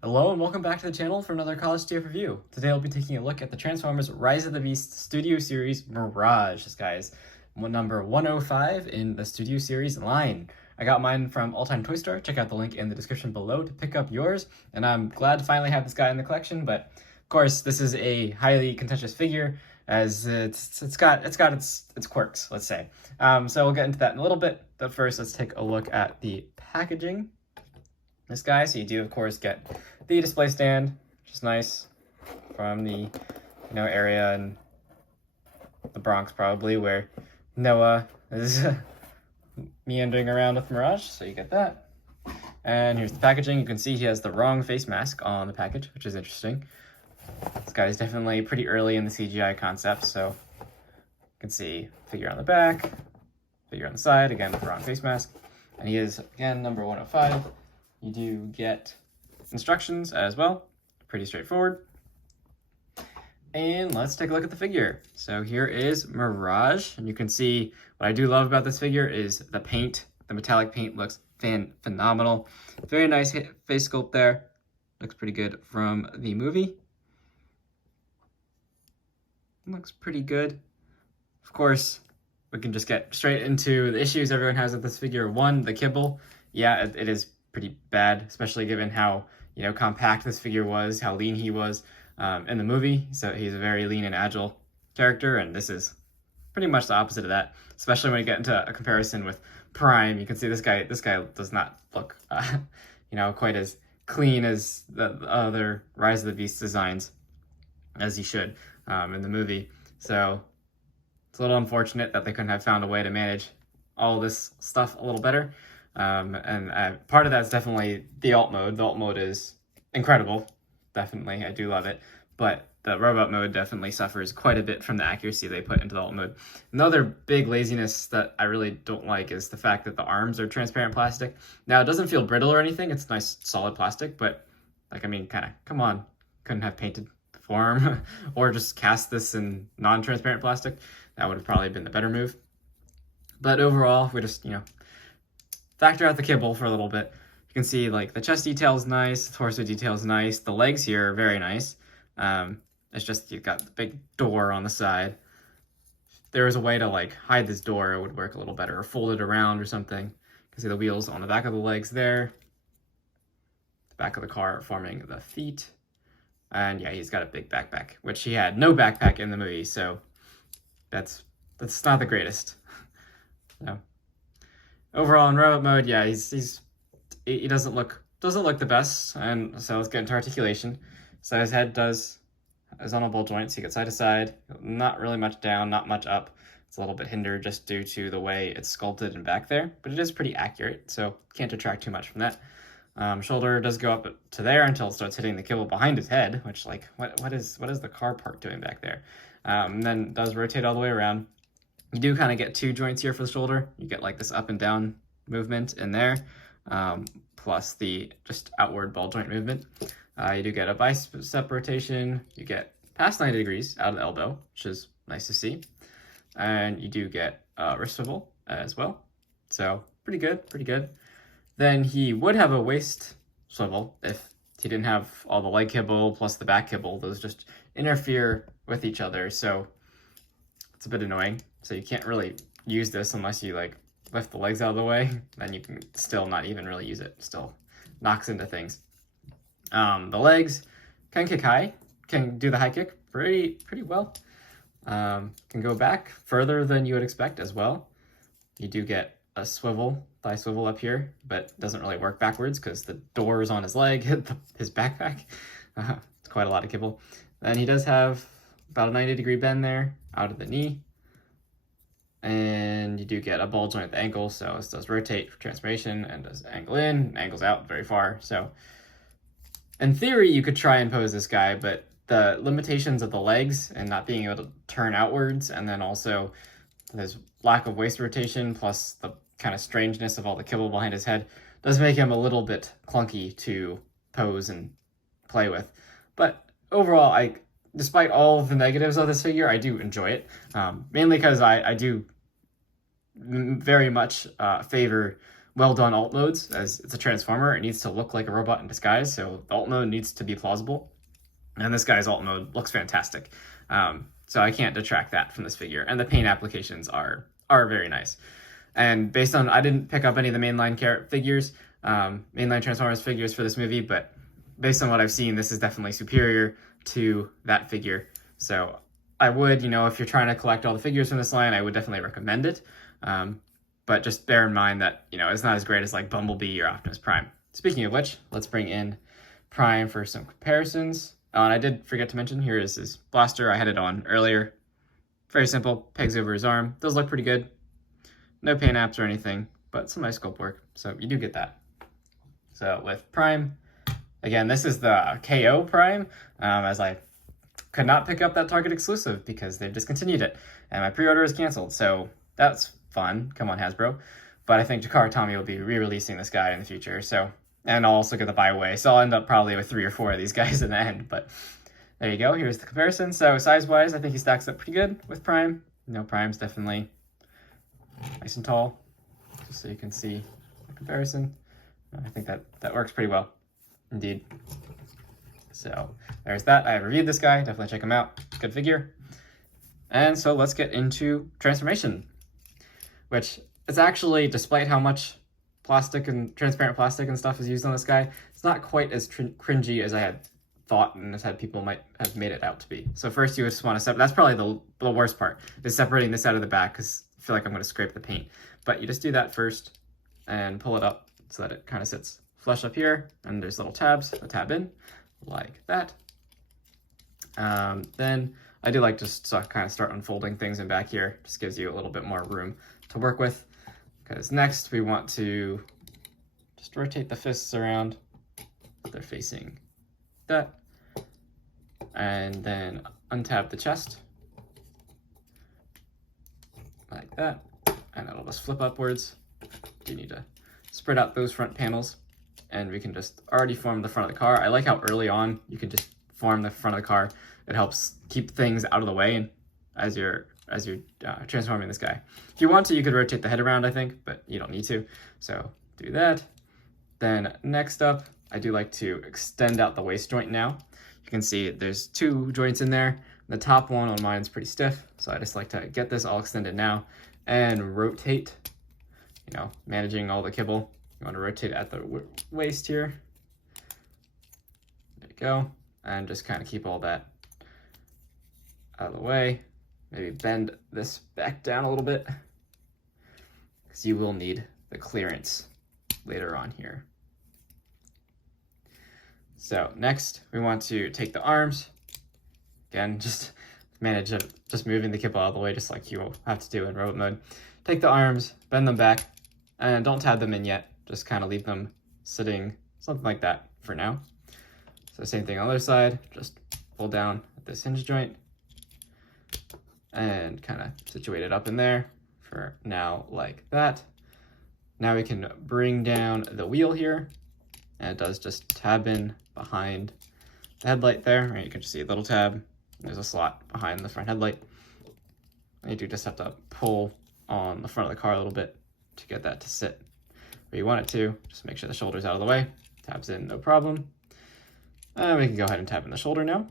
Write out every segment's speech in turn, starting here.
Hello and welcome back to the channel for another College TF review. Today I'll be taking a look at the Transformers Rise of the Beasts Studio Series Mirage. This guy is number 105 in the Studio Series line. I got mine from All Time Toy Store. Check out the link in the description below to pick up yours. And I'm glad to finally have this guy in the collection, but of course this is a highly contentious figure as it's got its quirks, let's say. So we'll get into that in a little bit, but first let's take a look at the packaging. This guy, so you do of course get the display stand, which is nice, from the area in the Bronx probably where Noah is meandering around with Mirage, so you get that. And here's the packaging. You can see he has the wrong face mask on the package, which is interesting. This guy is definitely pretty early in the CGI concept, so you can see figure on the back, figure on the side, again with the wrong face mask. And he is, again, number 105. You do get instructions as well, pretty straightforward. And let's take a look at the figure. So here is Mirage, and you can see what I do love about this figure is the paint. The metallic paint looks phenomenal. Very nice face sculpt there. Looks pretty good from the movie. Looks pretty good. Of course, we can just get straight into the issues everyone has with this figure. One, the kibble. Yeah, it is pretty bad, especially given how compact this figure was, how lean he was in the movie. So he's a very lean and agile character, and this is pretty much the opposite of that. Especially when you get into a comparison with Prime, you can see this guy does not look quite as clean as the other Rise of the Beast designs as he should in the movie. So it's a little unfortunate that they couldn't have found a way to manage all this stuff a little better. And part of that's definitely the alt mode. The alt mode is incredible. Definitely, I do love it. But the robot mode definitely suffers quite a bit from the accuracy they put into the alt mode. Another big laziness that I really don't like is the fact that the arms are transparent plastic. Now, it doesn't feel brittle or anything. It's nice, solid plastic, but come on. Couldn't have painted the form or just cast this in non-transparent plastic. That would have probably been the better move. But overall, we just, factor out the kibble for a little bit. You can see like the chest detail is nice, the torso detail is nice, the legs here are very nice. It's just you've got the big door on the side. If there was a way to like hide this door, it would work a little better, or fold it around or something. You can see the wheels on the back of the legs there. The back of the car forming the feet. And yeah, he's got a big backpack, which he had no backpack in the movie, so that's not the greatest. So overall in robot mode, yeah, he doesn't look the best, and so let's get into articulation. So his head is on a ball joint, so you get side to side, not really much down, not much up. It's a little bit hindered just due to the way it's sculpted and back there, but it is pretty accurate, so can't detract too much from that. Shoulder does go up to there until it starts hitting the kibble behind his head, which like what is the car part doing back there? And then does rotate all the way around. You do kind of get two joints here for the shoulder. You get like this up and down movement in there, plus the just outward ball joint movement. You do get a bicep rotation. You get past 90 degrees out of the elbow, which is nice to see. And you do get a wrist swivel as well. So pretty good. Then he would have a waist swivel if he didn't have all the leg kibble plus the back kibble. Those just interfere with each other. So it's a bit annoying. So you can't really use this unless you like lift the legs out of the way. Then you can still not even really use it. Still knocks into things. The legs can kick high, can do the high kick pretty well. Can go back further than you would expect as well. You do get a thigh swivel up here, but it doesn't really work backwards because the door is on his leg, his backpack. It's quite a lot of kibble. Then he does have about a 90-degree bend there out of the knee. And you do get a ball joint at the ankle, so this does rotate for transformation and does angle in, angles out very far. So in theory, you could try and pose this guy, but the limitations of the legs and not being able to turn outwards, and then also his lack of waist rotation, plus the kind of strangeness of all the kibble behind his head, does make him a little bit clunky to pose and play with. But overall, despite all of the negatives of this figure, I do enjoy it, mainly because I do very much favor well done alt modes, as it's a transformer. It needs to look like a robot in disguise, so the alt mode needs to be plausible. And this guy's alt mode looks fantastic. So I can't detract that from this figure. And the paint applications are very nice. And based on, I didn't pick up any of the mainline figures, mainline Transformers figures for this movie, but based on what I've seen, this is definitely superior to that figure. So I would, if you're trying to collect all the figures from this line, I would definitely recommend it. But just bear in mind that, it's not as great as like Bumblebee or Optimus Prime. Speaking of which, let's bring in Prime for some comparisons. Oh, and I did forget to mention, here is his blaster. I had it on earlier. Very simple, pegs over his arm. Does look pretty good. No paint apps or anything, but some nice sculpt work. So you do get that. So with Prime, again, this is the KO Prime, as I could not pick up that Target exclusive because they've discontinued it, and my pre-order is canceled. So that's fun. Come on, Hasbro. But I think Jakar Tommy will be re-releasing this guy in the future. So, and I'll also get the buy away. So I'll end up probably with 3 or 4 of these guys in the end. But there you go. Here's the comparison. So size-wise, I think he stacks up pretty good with Prime. Prime's definitely nice and tall, just so you can see the comparison. I think that works pretty well, indeed. So there's that. I have reviewed this guy. Definitely check him out. Good figure. And so let's get into transformation, which is actually, despite how much plastic and transparent plastic and stuff is used on this guy, it's not quite as cringy as I had thought and as people might have made it out to be. So first you just want to separate. That's probably the worst part, is separating this out of the back, because I feel like I'm going to scrape the paint. But you just do that first and pull it up so that it kind of sits flush up here, and there's little tabs, a tab in, like that. Then I do like to kind of start unfolding things in back here. Just gives you a little bit more room to work with, because next we want to just rotate the fists around so they're facing that, and then untab the chest like that, and it'll just flip upwards. You need to spread out those front panels, and we can just already form the front of the car. I like how early on you can just form the front of the car. It helps keep things out of the way and as you're transforming this guy. If you want to, you could rotate the head around, I think, but you don't need to. So do that. Then next up, I do like to extend out the waist joint now. You can see there's 2 joints in there. The top one on mine is pretty stiff, so I just like to get this all extended now and rotate, managing all the kibble. You want to rotate at the waist here. There you go. And just kind of keep all that out of the way. Maybe bend this back down a little bit, because you will need the clearance later on here. So next, we want to take the arms. Again, just manage just moving the kibble out of the way, just like you will have to do in robot mode. Take the arms, bend them back, and don't tab them in yet. Just kind of leave them sitting, something like that for now. So same thing on the other side, just pull down at this hinge joint and kind of situate it up in there for now, like that. Now we can bring down the wheel here, and it does just tab in behind the headlight there. Right, you can just see a little tab. There's a slot behind the front headlight. And you do just have to pull on the front of the car a little bit to get that to sit where you want it to. Just make sure the shoulder's out of the way. Tabs in, no problem. And we can go ahead and tab in the shoulder now.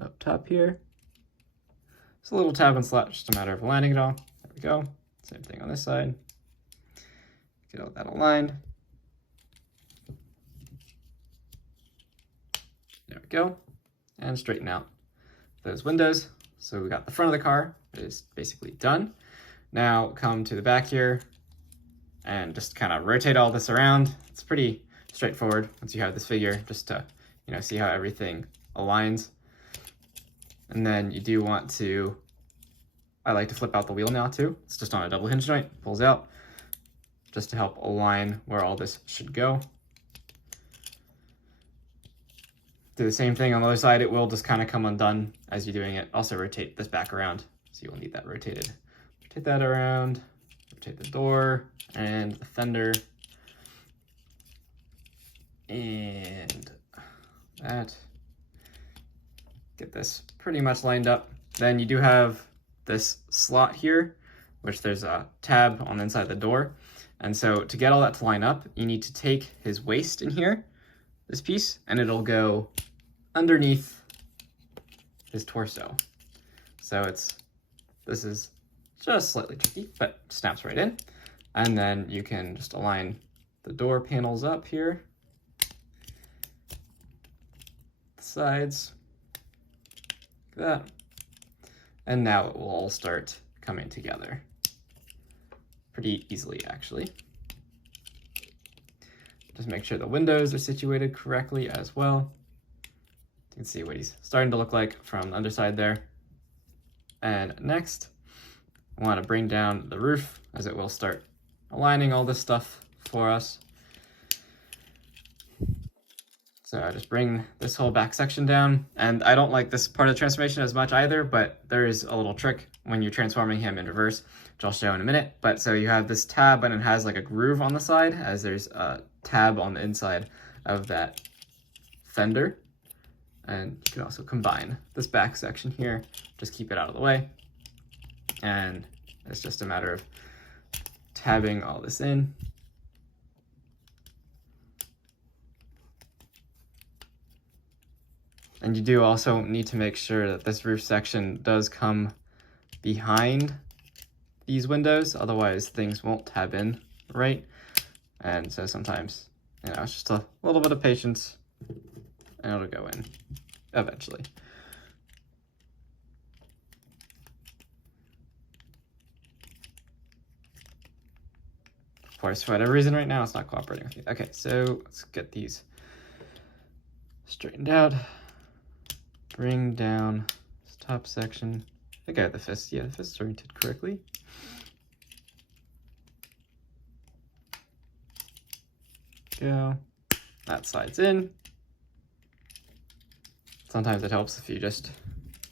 Up top here. It's a little tab and slot, just a matter of aligning it all. There we go. Same thing on this side. Get all that aligned. There we go. And straighten out those windows. So we got the front of the car is basically done. Now come to the back here and just kind of rotate all this around. It's pretty straightforward once you have this figure, just to see how everything aligns. And then you do want to, I like to flip out the wheel now too. It's just on a double hinge joint, pulls out, just to help align where all this should go. Do the same thing on the other side. It will just kind of come undone as you're doing it. Also rotate this back around, so you will need that rotated. Rotate that around, rotate the door and the fender. And that. Get this pretty much lined up. Then you do have this slot here which there's a tab on the inside of the door. And so to get all that to line up, you need to take his waist in here, this piece, and it'll go underneath his torso. So this is just slightly tricky, but snaps right in. And then you can just align the door panels up here, the sides, like that. And now it will all start coming together pretty easily, actually. Just make sure the windows are situated correctly as well. You can see what he's starting to look like from the underside there. And next, I want to bring down the roof, as it will start aligning all this stuff for us. So I just bring this whole back section down, and I don't like this part of the transformation as much either, but there is a little trick when you're transforming him in reverse, which I'll show in a minute. But so you have this tab, and it has like a groove on the side, as there's a tab on the inside of that fender. And you can also combine this back section here, just keep it out of the way. And it's just a matter of tabbing all this in. And you do also need to make sure that this roof section does come behind these windows, otherwise things won't tab in right. And so sometimes, you know, it's just a little bit of patience and it'll go in eventually. Of course, for whatever reason right now, it's not cooperating with me. Okay, so let's get these straightened out. Bring down this top section. I think I have the fist. Yeah, the fist's oriented correctly. Go. That side's in. Sometimes it helps if you just,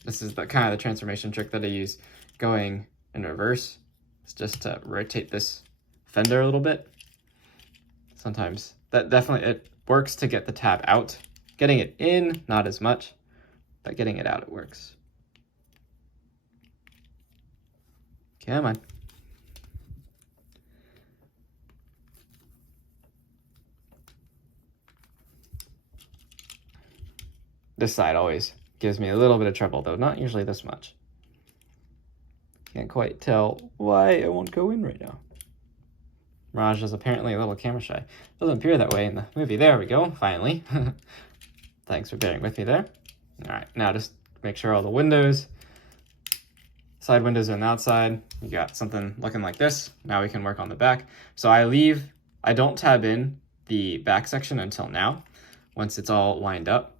this is the kind of the transformation trick that I use going in reverse. It's just to rotate this fender a little bit. Sometimes that definitely, it works to get the tab out. Getting it in, not as much, but getting it out, it works. Come on. This side always gives me a little bit of trouble, though, not usually this much. Can't quite tell why it won't go in right now. Mirage is apparently a little camera shy. Doesn't appear that way in the movie. There we go, finally. Thanks for bearing with me there. All right, now just make sure all the windows, side windows are on the outside. You got something looking like this. Now we can work on the back. So I don't tab in the back section until now, once it's all lined up.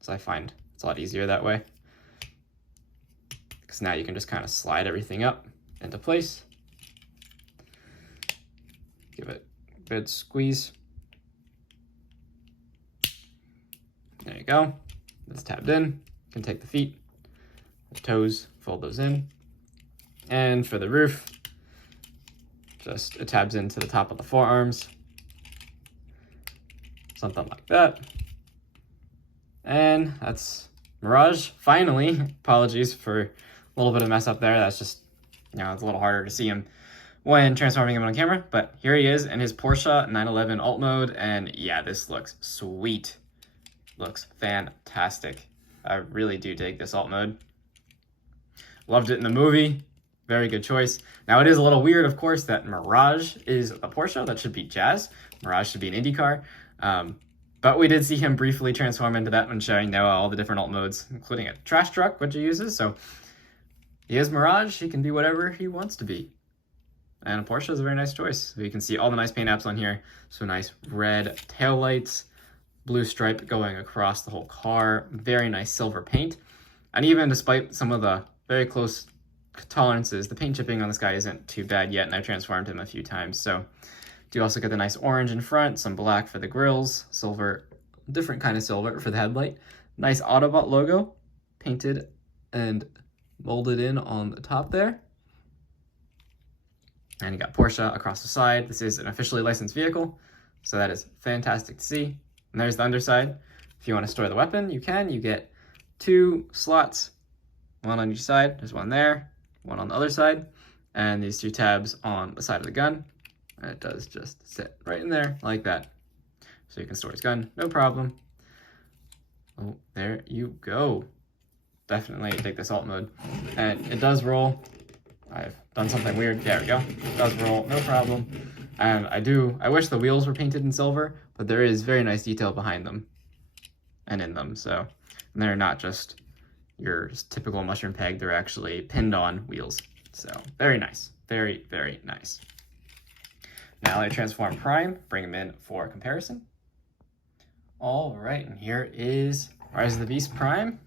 So I find it's a lot easier that way. Because now you can just kind of slide everything up into place. Give it a good squeeze. There you go. It's tabbed in. You can take the feet, the toes, fold those in. And for the roof, just it tabs into the top of the forearms. Something like that. And that's Mirage, finally. Apologies for a little bit of mess up there. That's just, you know, it's a little harder to see him when transforming him on camera. But here he is in his Porsche 911 alt mode. And yeah, this looks sweet. Looks fantastic. I really do dig this alt mode. Loved it in the movie. Very good choice. Now, it is a little weird, of course, that Mirage is a Porsche. That should be Jazz. Mirage should be an Indy car. But we did see him briefly transform into that when showing Noah all the different alt modes, including a trash truck, which he uses. So he is Mirage. He can be whatever he wants to be. And a Porsche is a very nice choice. So you can see all the nice paint apps on here. So nice red taillights, blue stripe going across the whole car, very nice silver paint. And even despite some of the very close tolerances, the paint chipping on this guy isn't too bad yet, and I've transformed him a few times. So do also get the nice orange in front, some black for the grills, silver, different kind of silver for the headlight. Nice Autobot logo, painted and molded in on the top there. And you got Porsche across the side. This is an officially licensed vehicle, so that is fantastic to see. And there's the underside. If you want to store the weapon, you can. You get 2 slots, one on each side. There's one there, one on the other side. and these 2 tabs on the side of the gun. And it does just sit right in there like that. So you can store his gun, no problem. Oh, there you go. Definitely take this alt mode. And it does roll. I've done something weird. There we go. It does roll, no problem. And I wish the wheels were painted in silver, but there is very nice detail behind them and in them. So, and they're not just your typical mushroom peg, they're actually pinned on wheels. So, very nice. Very, very nice. Now I transform Prime, bring him in for comparison. All right, and here is Rise of the Beast Prime.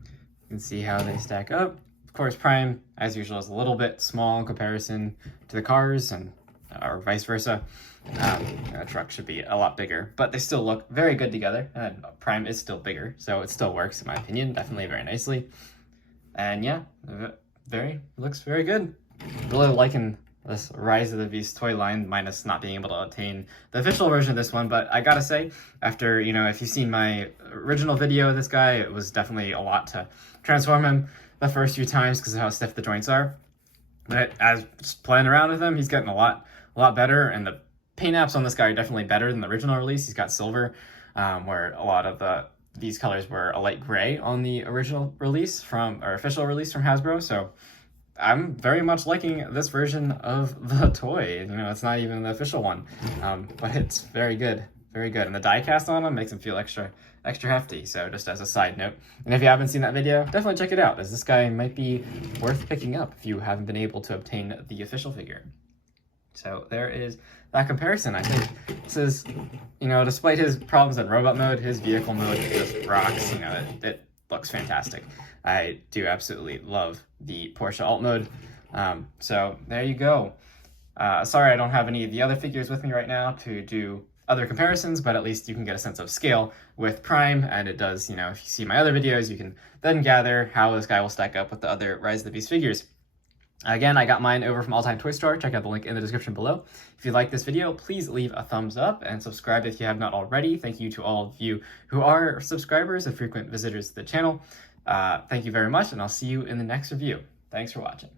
You can see how they stack up. Of course, Prime, as usual, is a little bit small in comparison to the cars, and or vice versa. The truck should be a lot bigger, but they still look very good together. And Prime is still bigger, so it still works, in my opinion, definitely very nicely. And yeah, looks very good. Really liking this Rise of the Beast toy line, minus not being able to obtain the official version of this one. But I gotta say, after, if you've seen my original video of this guy, it was definitely a lot to transform him the first few times because of how stiff the joints are. But as just playing around with him, he's getting a lot better, and the paint apps on this guy are definitely better than the original release. He's got silver, where a lot of these colors were a light gray on the original release official release from Hasbro. So I'm very much liking this version of the toy. It's not even the official one, but it's very good, very good. And the die cast on him makes him feel extra hefty. So just as a side note, and if you haven't seen that video, definitely check it out, as this guy might be worth picking up if you haven't been able to obtain the official figure. So there is that comparison. I think this is, despite his problems in robot mode, his vehicle mode just rocks. It looks fantastic. I do absolutely love the Porsche alt mode. So there you go. Sorry I don't have any of the other figures with me right now to do other comparisons, but at least you can get a sense of scale with Prime, and it does, if you see my other videos, you can then gather how this guy will stack up with the other Rise of the Beast figures. Again, I got mine over from All Time Toy Store. Check out the link in the description below. If you like this video, please leave a thumbs up and subscribe if you have not already. Thank you to all of you who are subscribers and frequent visitors to the channel. Thank you very much, and I'll see you in the next review. Thanks for watching.